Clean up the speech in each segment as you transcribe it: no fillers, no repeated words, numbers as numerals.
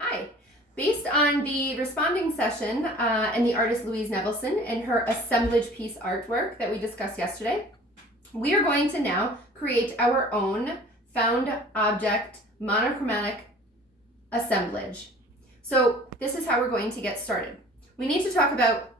Hi. Based on the responding session and the artist Louise Nevelson and her assemblage piece artwork that we discussed yesterday, we are going to now create our own found object monochromatic assemblage. So this is how we're going to get started. We need to talk about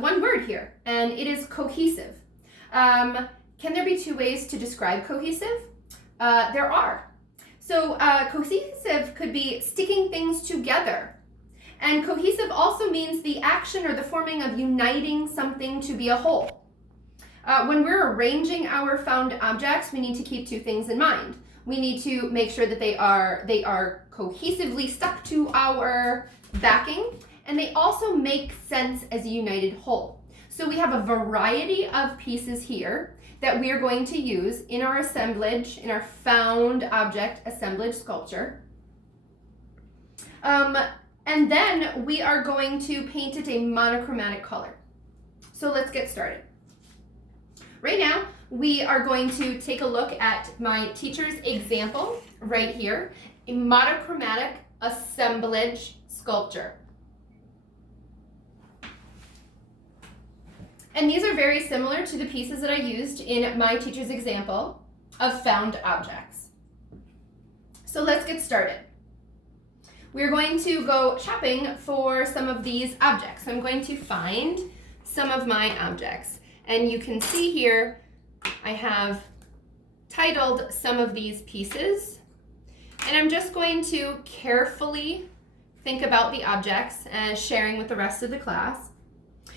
one word here, and it is cohesive. Can there be two ways to describe cohesive? There are. So cohesive could be sticking things together. And cohesive also means the action or the forming of uniting something to be a whole. When we're arranging our found objects, we need to keep two things in mind. We need to make sure that they are cohesively stuck to our backing, and they also make sense as a united whole. So we have a variety of pieces here that we are going to use in our assemblage, in our found object assemblage sculpture. And then we are going to paint it a monochromatic color. So let's get started. Right now, we are going to take a look at my teacher's example right here, a monochromatic assemblage sculpture. And these are very similar to the pieces that I used in my teacher's example of found objects. So let's get started. We're going to go shopping for some of these objects. I'm going to find some of my objects. And you can see here, I have titled some of these pieces. And I'm just going to carefully think about the objects and sharing with the rest of the class.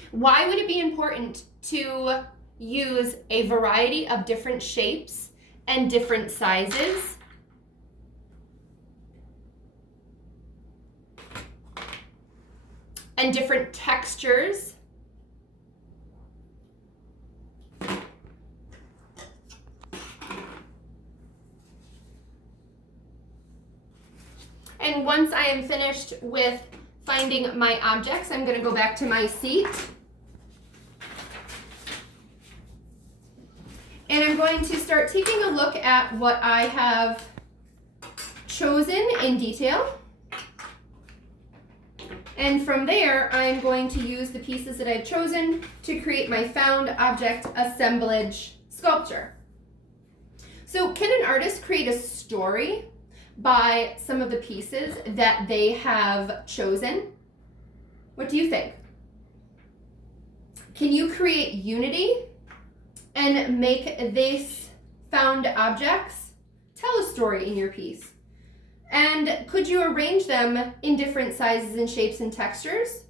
Why would it be important to use a variety of different shapes and different sizes? And different textures? And once I am finished with finding my objects, I'm going to go back to my seat. And I'm going to start taking a look at what I have chosen in detail. And from there, I'm going to use the pieces that I've chosen to create my found object assemblage sculpture. So can an artist create a story by some of the pieces that they have chosen? What do you think? Can you create unity and make these found objects tell a story in your piece? And could you arrange them in different sizes and shapes and textures?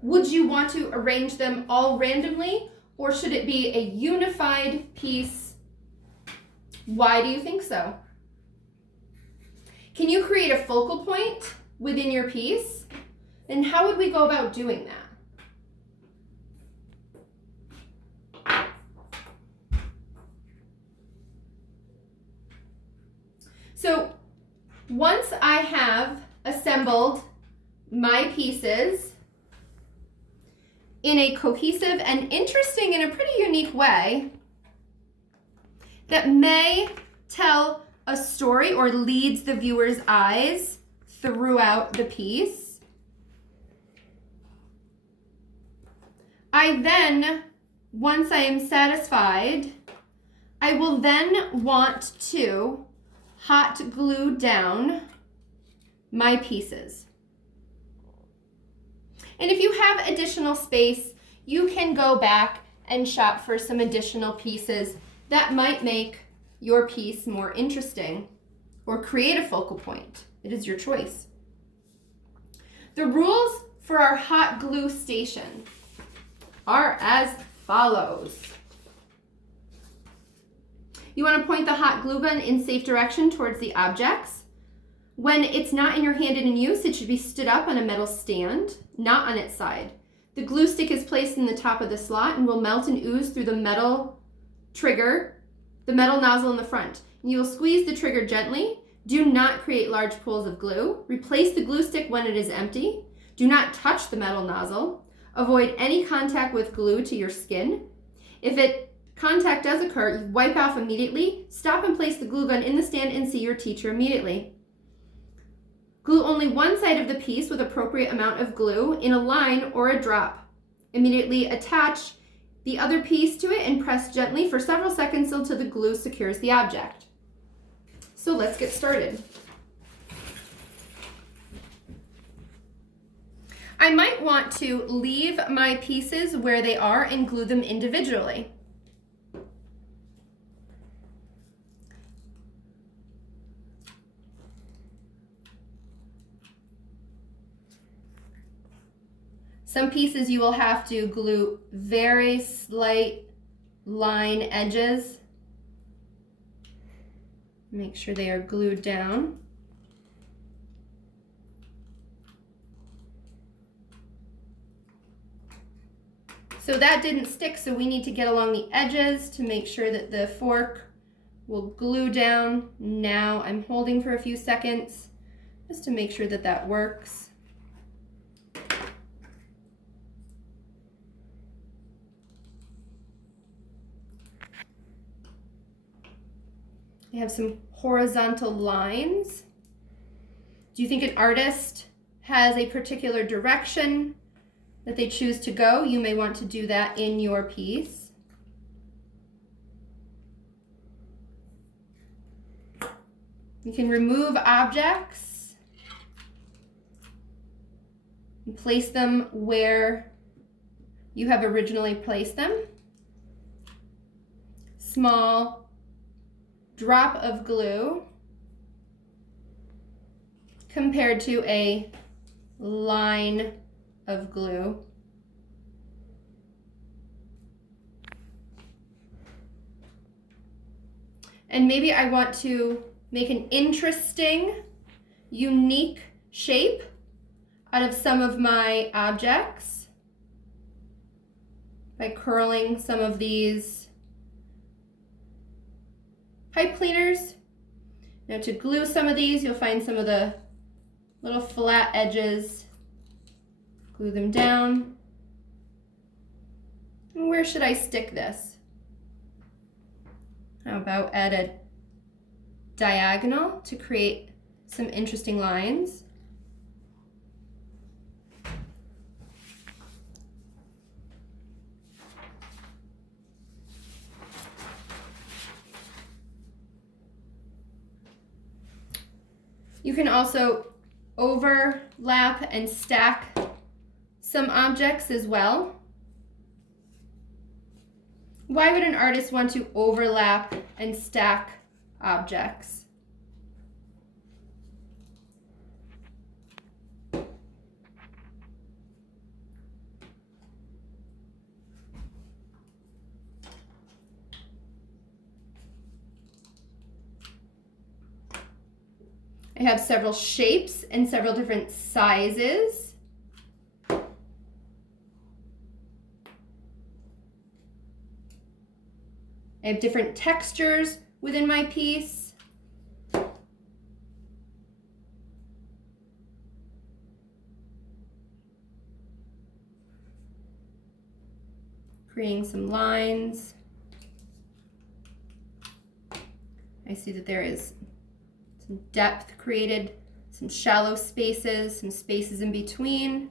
Would you want to arrange them all randomly, or should it be a unified piece? Why do you think so? Can you create a focal point within your piece? And how would we go about doing that? So once I have assembled my pieces in a cohesive and interesting and a pretty unique way that may tell a story or leads the viewer's eyes throughout the piece, I then, once I am satisfied, I will then want to hot glue down my pieces. And if you have additional space, you can go back and shop for some additional pieces that might make your piece more interesting or create a focal point. It is your choice. The rules for our hot glue station are as follows. You want to point the hot glue gun in safe direction towards the objects. When it's not in your hand and in use, it should be stood up on a metal stand, not on its side. The glue stick is placed in the top of the slot and will melt and ooze through the metal trigger, the metal nozzle in the front. You will squeeze the trigger gently. Do not create large pools of glue. Replace the glue stick when it is empty. Do not touch the metal nozzle. Avoid any contact with glue to your skin. If contact does occur, you wipe off immediately. Stop and place the glue gun in the stand and see your teacher immediately. Glue only one side of the piece with appropriate amount of glue in a line or a drop. Immediately attach the other piece to it and press gently for several seconds until the glue secures the object. So let's get started. I might want to leave my pieces where they are and glue them individually. Some pieces you will have to glue very slight line edges. Make sure they are glued down. So that didn't stick, so we need to get along the edges to make sure that the fork will glue down. Now I'm holding for a few seconds just to make sure that that works. I have some horizontal lines. Do you think an artist has a particular direction that they choose to go? You may want to do that in your piece. You can remove objects and place them where you have originally placed them. Small drop of glue compared to a line of glue. And maybe I want to make an interesting, unique shape out of some of my objects by curling some of these pipe cleaners. Now to glue some of these, you'll find some of the little flat edges. Glue them down. And where should I stick this? How about at a diagonal to create some interesting lines? You can also overlap and stack some objects as well. Why would an artist want to overlap and stack objects? I have several shapes and several different sizes. I have different textures within my piece. Creating some lines. I see that there is some depth created, some shallow spaces, some spaces in between.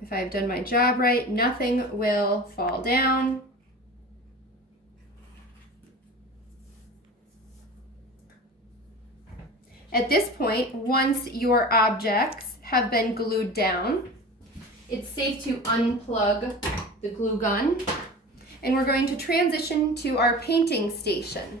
If I've done my job right, nothing will fall down. At this point, once your objects have been glued down, it's safe to unplug the glue gun, and we're going to transition to our painting station.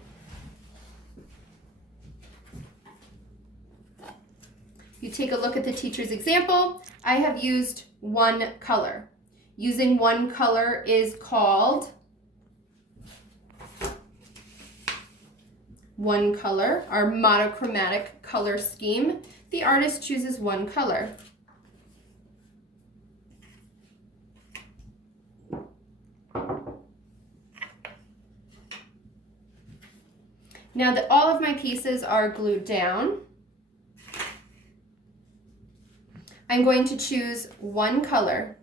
If you take a look at the teacher's example, I have used one color. Using one color is called one color, our monochromatic color scheme. The artist chooses one color. Now that all of my pieces are glued down, I'm going to choose one color.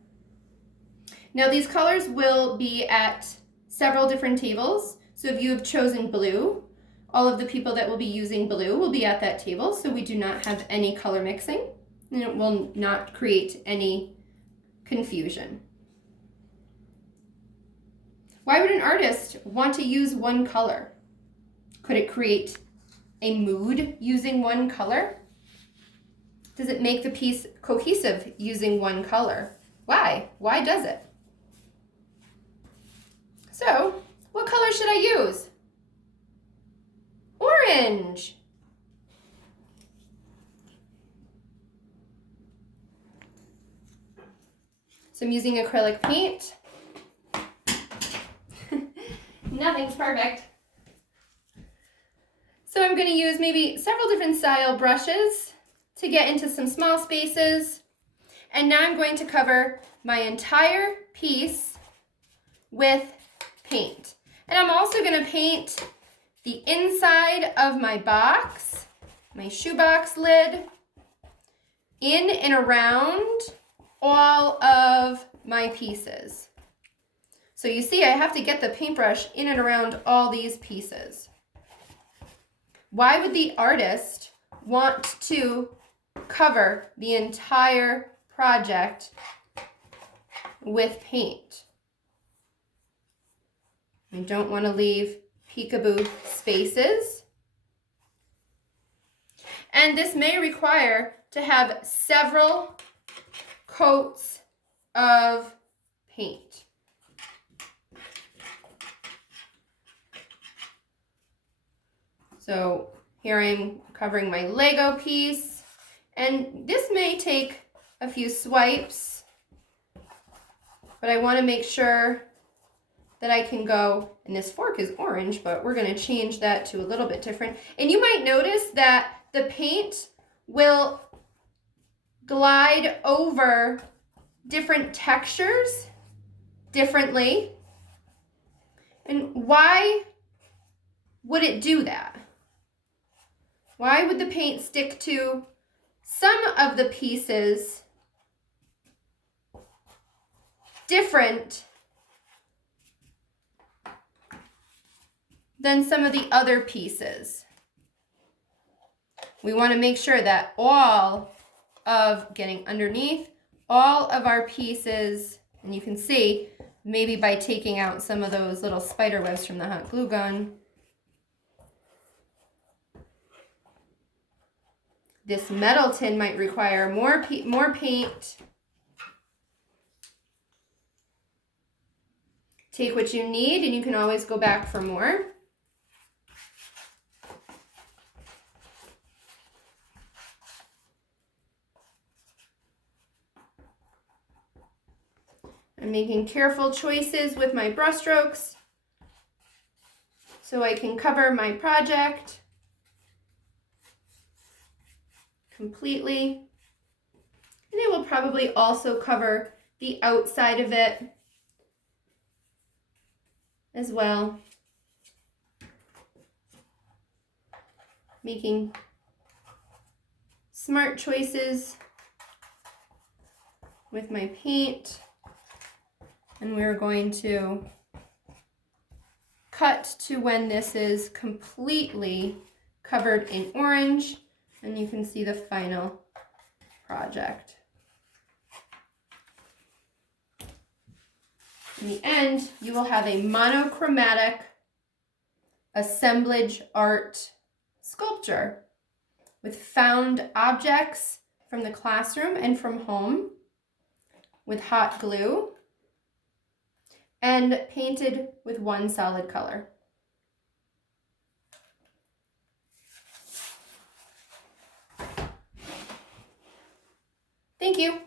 Now these colors will be at several different tables. So if you have chosen blue, All of the people that will be using blue will be at that table, so we do not have any color mixing, and it will not create any confusion. Why would an artist want to use one color? Could it create a mood using one color? Does it make the piece cohesive using one color? Why? Why does it? So, what color should I use? Orange. So I'm using acrylic paint. Nothing's perfect. So I'm going to use maybe several different style brushes to get into some small spaces. And now I'm going to cover my entire piece with paint. And I'm also going to paint the inside of my box, my shoebox lid, in and around all of my pieces. So you see, I have to get the paintbrush in and around all these pieces. Why would the artist want to cover the entire project with paint? I don't want to leave peekaboo spaces. And this may require to have several coats of paint. So here I'm covering my Lego piece, and this may take a few swipes, but I want to make sure that I can go, and this fork is orange, but we're going to change that to a little bit different. And you might notice that the paint will glide over different textures differently. And why would it do that? Why would the paint stick to some of the pieces different than some of the other pieces? We want to make sure that all of getting underneath all of our pieces, and you can see maybe by taking out some of those little spider webs from the hot glue gun, this metal tin might require more paint. Take what you need, and you can always go back for more. I'm making careful choices with my brush strokes so I can cover my project completely. And it will probably also cover the outside of it as well. Making smart choices with my paint. And we're going to cut to when this is completely covered in orange, and you can see the final project. In the end, you will have a monochromatic assemblage art sculpture with found objects from the classroom and from home with hot glue and painted with one solid color. Thank you.